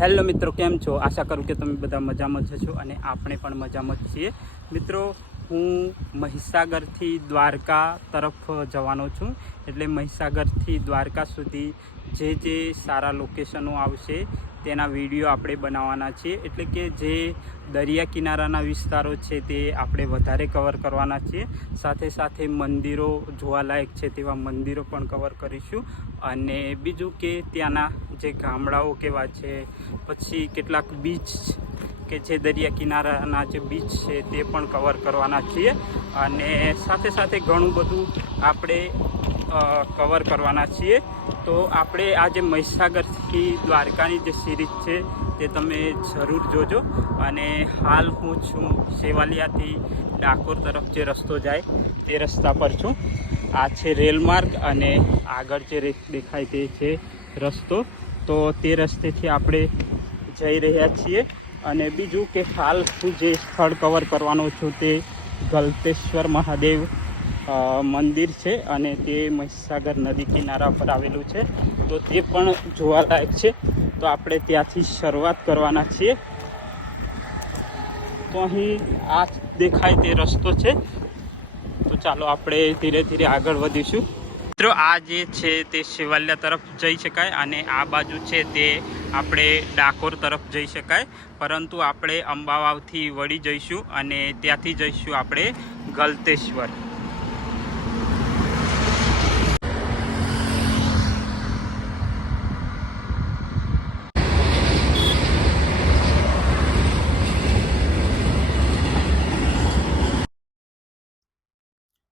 Hello મિત્રો, કેમ છો? આશા કરું કે તમે બધા મજામાં જ છો અને આપણે પણ મજામાં જ છીએ. મિત્રો, હું મહીસાગરથી દ્વારકા તરફ જવાનો છું. એટલે મહીસાગરથી દ્વારકા સુધી જે સારા લોકેશનો આવશે તેના વિડીયો આપણે બનાવવાના છીએ. એટલે કે જે દરિયા કિનારાના વિસ્તારો છે તે આપણે વધારે કવર કરવાના છીએ. સાથે સાથે મંદિરો જોવાલાયક છે તેવા મંદિરો પણ કવર કરીશું. અને બીજું કે ત્યાંના જે ગામડાઓ કેવા છે, પછી કેટલાક બીચ કે જે દરિયા કિનારાના જે બીચ છે તે પણ કવર કરવાના છીએ. અને સાથે સાથે ઘણું બધું આપણે કવર કરવાના છીએ. તો આપણે આ જે મહીસાગરથી દ્વારકાની જે સિરીઝ છે તે તમે જરૂર જોજો. અને હાલ હું છું સેવાલિયાથી ડાકોર તરફ જે રસ્તો જાય તે રસ્તા પર છું. આ છે રેલમાર્ગ અને આગળ જે દેખાય તે છે રસ્તો. તો તે રસ્તેથી આપણે જઈ રહ્યા છીએ. અને બીજું કે હાલ હું જે સ્થળ કવર કરવાનો છું તે ગલતેશ્વર મહાદેવ મંદિર છે અને તે મહીસાગર નદી કિનારા પર આવેલું છે. તો તે પણ જોવાલાયક છે. તો આપણે ત્યાંથી શરૂઆત કરવાના છીએ. તો અહીં આ દેખાય તે રસ્તો છે. તો ચાલો આપણે ધીરે ધીરે આગળ વધીશું. મિત્રો, આ જે છે તે સેવાલિયા તરફ જઈ શકાય અને આ બાજુ છે તે આપણે ડાકોર તરફ જઈ શકાય. પરંતુ આપણે અંબાવાવથી વળી જઈશું અને ત્યાંથી જઈશું આપણે ગલતેશ્વર.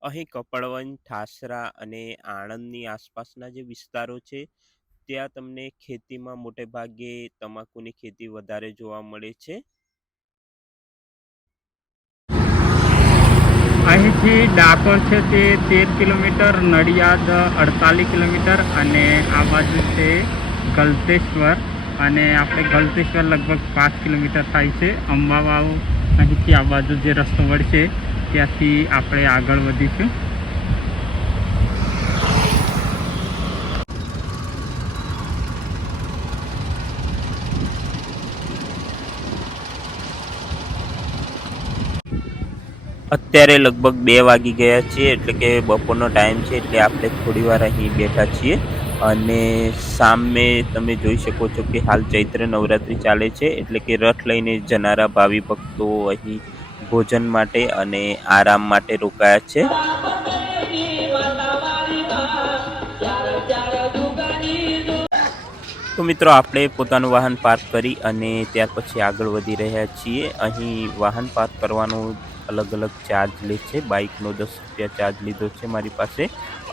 અહીં કપડવંજ, ઠાસરા અને આણંદની આસપાસના જે વિસ્તારો છે ત્યાં તમને ખેતીમાં મોટે ભાગે તમાકુની ખેતી વધારે જોવા મળે છે. અહીંથી ડાકોર છે તે 13 કિલોમીટર, નડિયાદ 48 કિલોમીટર અને આ બાજુ છે ગલતેશ્વર. અને આપણે ગલતેશ્વર લગભગ 5 કિલોમીટર થાય છે. અંબાવાવ અહીંથી આ બાજુ જે રસ્તો વળશે ત્યાંથી આપણે આગળ વધીશું. અત્યારે લગભગ 2 વાગી ગયા છે, એટલે કે બપોરનો ટાઈમ છે. એટલે આપણે થોડી વાર અહીં બેઠા છીએ. અને સામે તમે જોઈ શકો છો કે હાલ ચૈત્ર નવરાત્રિ ચાલે છે. એટલે કે રથ લઈને જનારા ભાવિ ભક્તો અહીં ભોજન માટે અને આરામ માટે રોકાયા છે. તો મિત્રો, આપણે પોતાનું વાહન પાર્ક કરી અને ત્યાર પછી આગળ વધી રહ્યા છીએ. અહીં વાહન પાર્ક કરવાનો અલગ અલગ ચાર્જ લે છે. બાઇકનો 10 રૂપિયા ચાર્જ લીધો છે મારી પાસે.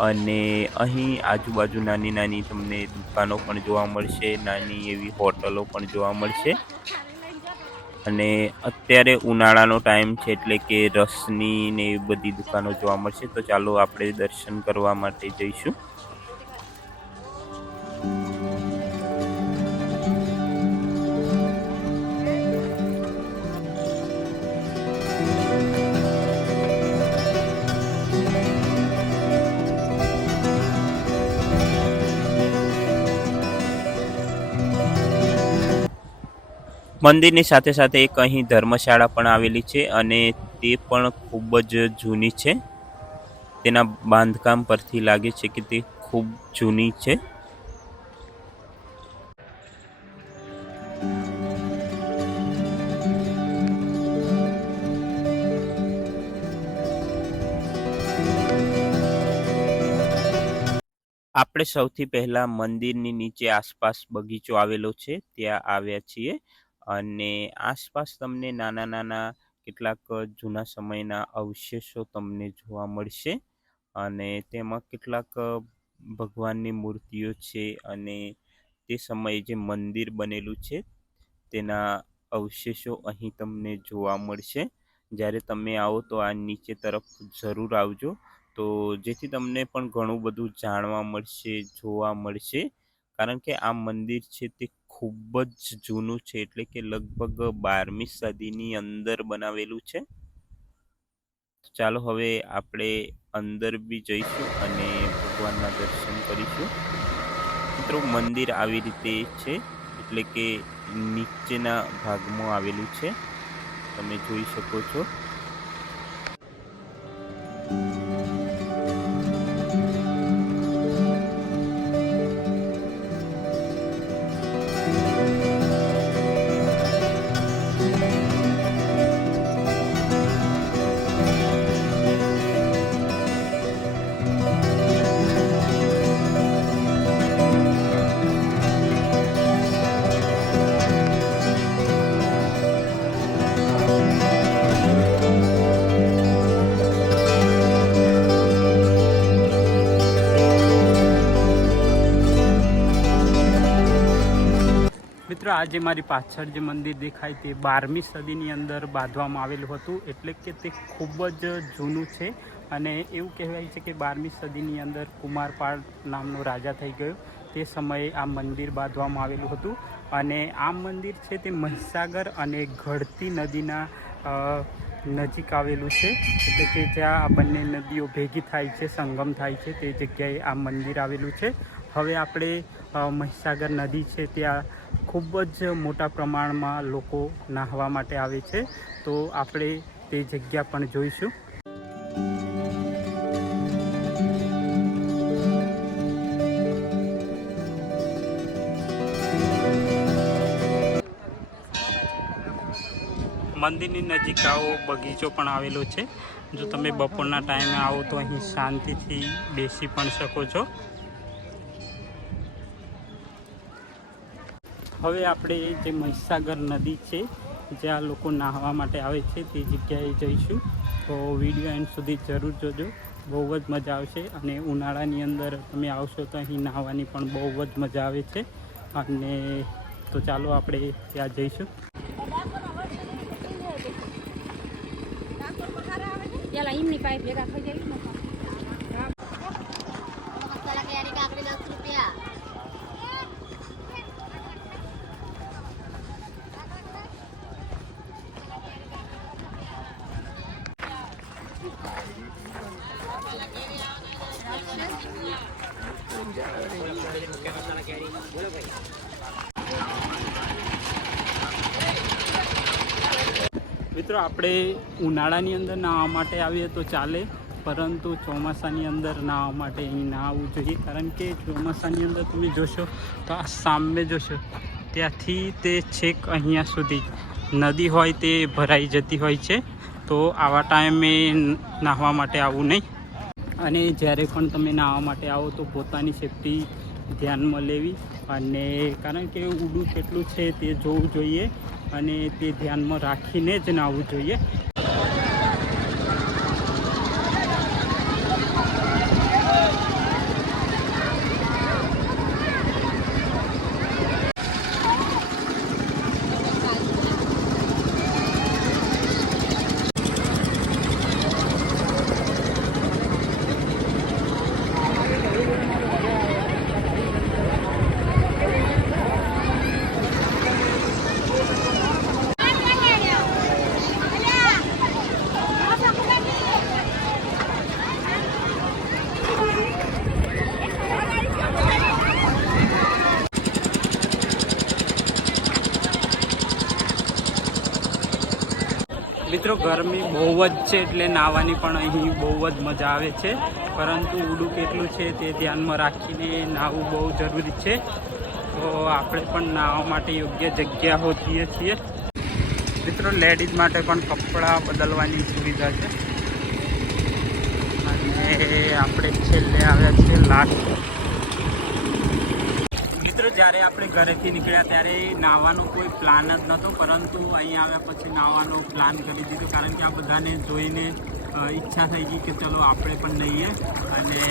અને અહીં આજુબાજુ નાની નાની તમને દુકાનો પણ જોવા મળશે, નાની એવી હોટલો પણ જોવા મળશે. અને અત્યારે ઉનાળાનો ટાઈમ છે, એટલે કે રસની ને એવી બધી દુકાનો જોવા મળશે. તો ચાલો આપણે દર્શન કરવા માટે જઈશું. મંદિરની સાથે સાથે એક અહીં ધર્મશાળા પણ આવેલી છે અને તે પણ ખૂબ જ જૂની છે. તેના બાંધકામ પરથી લાગે છે કે તે ખૂબ જૂની છે. આપણે સૌથી પહેલા મંદિરની નીચે આસપાસ બગીચો આવેલો છે ત્યાં આવ્યા છીએ. અને આસપાસ તમને નાના નાના કેટલાક જૂના સમયના અવશેષો તમને જોવા મળશે. અને તેમાં કેટલાક ભગવાનની મૂર્તિઓ છે અને તે સમયે જે મંદિર બનેલું છે તેના અવશેષો અહીં તમને જોવા મળશે. જ્યારે તમે આવો તો આ નીચે તરફ જરૂર આવજો, તો જેથી તમને પણ ઘણું બધું જાણવા મળશે, જોવા મળશે. કારણ કે આ મંદિર છે તે ખૂબ જ જૂનું છે, એટલે કે લગભગ 12મી સદીની અંદર બનાવેલું છે. ચાલો હવે આપણે અંદર બી જઈશું અને ભગવાનના દર્શન કરીશું. મિત્રો, મંદિર આવી રીતે છે. એટલે કે નીચેના ભાગમાં આવેલું છે, તમે જોઈ શકો છો. મિત્રો, આજે મારી પાછળ જે મંદિર દેખાય તે 12મી સદીની અંદર બાંધવામાં આવેલું હતું, એટલે કે તે ખૂબ જ જૂનું છે. અને એવું કહેવાય છે કે 12મી સદીની અંદર કુમારપાળ નામનો રાજા થઈ ગયો, તે સમયે આ મંદિર બાંધવામાં આવેલું હતું. અને આ મંદિર છે તે મહીસાગર અને ગળતી નદીના નજીક આવેલું છે, એટલે કે જ્યાં આ બંને નદીઓ ભેગી થાય છે, સંગમ થાય છે, તે જગ્યાએ આ મંદિર આવેલું છે. હવે આપણે મહીસાગર નદી છે ત્યાં ખૂબ જ મોટા પ્રમાણમાં લોકો નાહવા માટે આવે છે, તો આપણે તે જગ્યા પણ જોઈશું. મંદિરની નજીક આવો બગીચો પણ આવેલો છે. જો તમે બપોરના ટાઈમે આવો તો અહીં શાંતિથી બેસી પણ શકો છો. હવે આપણે જે મહીસાગર નદી છે જ્યાં લોકો નાહવા માટે આવે છે તે જગ્યાએ જઈશું, તો વિડીયો એન્ડ સુધી જરૂર જોજો, બહુ જ મજા આવશે. અને ઉનાળાની અંદર તમે આવશો તો અહીં નાહવાની પણ બહુ જ મજા આવે છે. અને તો ચાલો આપણે ત્યાં જઈશું. મિત્રો, આપણે ઉનાળાની અંદર નાહવા માટે આવીએ તો ચાલે, પરંતુ ચોમાસાની અંદર નાહવા માટે અહીં ના આવવું જોઈએ. કારણ કે ચોમાસાની અંદર તમે જોશો તો આ સામે જોશો ત્યાંથી તે છેક અહીંયા સુધી નદી હોય તે ભરાઈ જતી હોય છે. તો આવા ટાઈમે નાહવા માટે આવવું નહીં. અને જ્યારે પણ તમે નાહવા માટે આવો તો પોતાની સેફટી ધ્યાનમાં લેવી, અને કારણ કે ઊંડું કેટલું છે તે જોવું જોઈએ અને તે ધ્યાનમાં રાખીને જ નાહવું જોઈએ. મિત્રો, ગરમી બહુ જ છે એટલે નાહવાની પણ અહીં બહુ જ મજા આવે છે, પરંતુ ઊંડું કેટલું છે તે ધ્યાનમાં રાખીને નાહવું બહુ જરૂરી છે. તો આપણે પણ નાહવા માટે યોગ્ય જગ્યા હોઈએ છીએ. મિત્રો, લેડીઝ માટે પણ કપડાં બદલવાની સુવિધા છે. અને આપણે છેલ્લે આવ્યા છીએ લાસ્ટ. મિત્રો, જ્યારે આપણે ઘરેથી નીકળ્યા ત્યારે નાહવાનો કોઈ પ્લાન જ નહોતો, પરંતુ અહીં આવ્યા પછી નાહવાનો પ્લાન કરી દીધો. કારણ કે આ બધાને જોઈને ઈચ્છા થઈ ગઈ કે ચલો આપણે પણ નહીએ, અને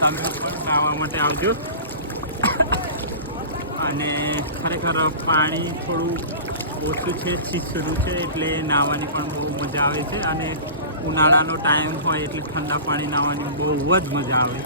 તમે પણ નાહવા માટે આવજો. અને ખરેખર પાણી થોડું ઓછું છે, છીછરું છે, એટલે નાહવાની પણ બહુ મજા આવે છે. અને ઉનાળાનો ટાઈમ હોય એટલે ઠંડા પાણી નાહવાની બહુ જ મજા આવે.